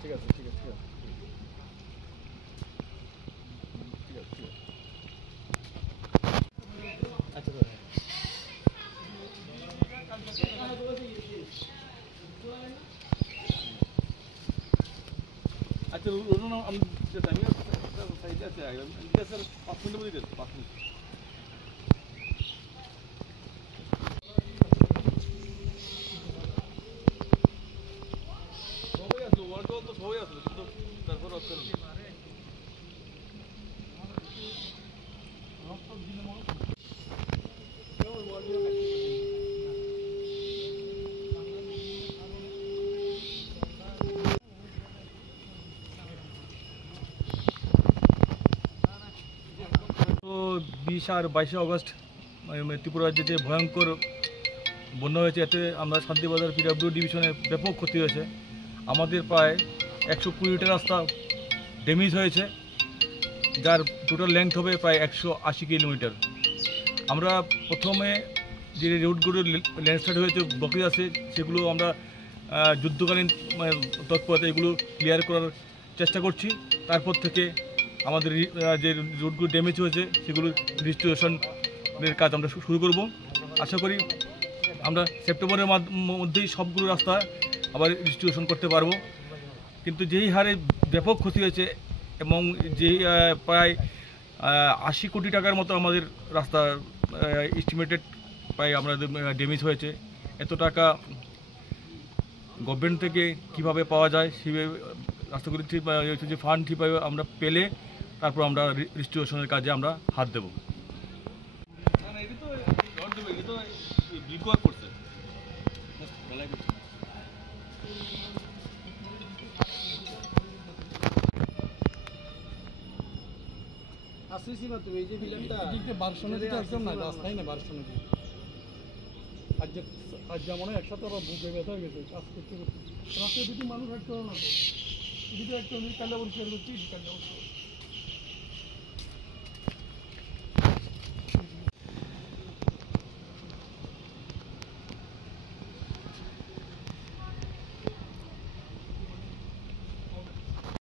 ঠিক আছে ঠিক আছে ঠিক আছে ঠিক আছে। আচ্ছা দাদা আচ্ছা ওর নাম আমি সাইডে আছে স্যার 5 মিনিটের মধ্যে দিতে 5 মিনিট। সবাই আসলো ওয়ার্ল্ড তো সবাই আসলো কিন্তু তারপর আসলো তো 20 আর 22 আগস্ট ত্রিপুরা রাজ্যে যে ভয়ঙ্কর বন্যা হয়েছে, এতে আমরা শান্তিবাজার পিডব্লিউ ডিভিশনে ব্যাপক ক্ষতি হয়েছে। আমাদের প্রায় 120টা রাস্তা ড্যামেজ হয়েছে, যার টোটাল লেন্থ হবে প্রায় 180 কিলোমিটার। আমরা প্রথমে যে রোডগুলো ল্যান্ডস্লাইড হয়েছে ব্লকেজ আছে, সেগুলো আমরা যুদ্ধকালীন তৎপরতা এগুলো ক্লিয়ার করার চেষ্টা করছি। তারপর থেকে আমাদের যে রোডগুলো ড্যামেজ হয়েছে সেগুলো রিস্টোরেশনের কাজ আমরা শুরু করব। আশা করি আমরা সেপ্টেম্বরের মধ্যেই সবগুলো রাস্তা আবার রিস্টোরেশন করতে পারবো। কিন্তু যেই হারে ব্যাপক ক্ষতি হয়েছে এবং যে প্রায় 80 কোটি টাকার মতো আমাদের রাস্তা এস্টিমেটেড প্রায় আমাদের ড্যামেজ হয়েছে, এত টাকা গভর্নমেন্ট থেকে কিভাবে পাওয়া যায়, সেভাবে রাস্তাগুলি ঠিক যে ফান্ড ঠিকভাবে আমরা পেলে তারপর আমরা রিস্টোরেশনের কাজে আমরা হাত দেবো। আসিস না তুমি এই যে ফিল্মটা এদিকে বারশো নদীতে একদম না রাস্তাই না, বারশো নদী আজ যেমন একসাথে ওরা বুকে ব্যথা হয়ে গেছে কাজ করতে করতে রাস্তায় দুটি মানুষ হাঁটতে পারে না তো, এদিকে একটা কাল্লা পরিষ্কার করছি কাল্লা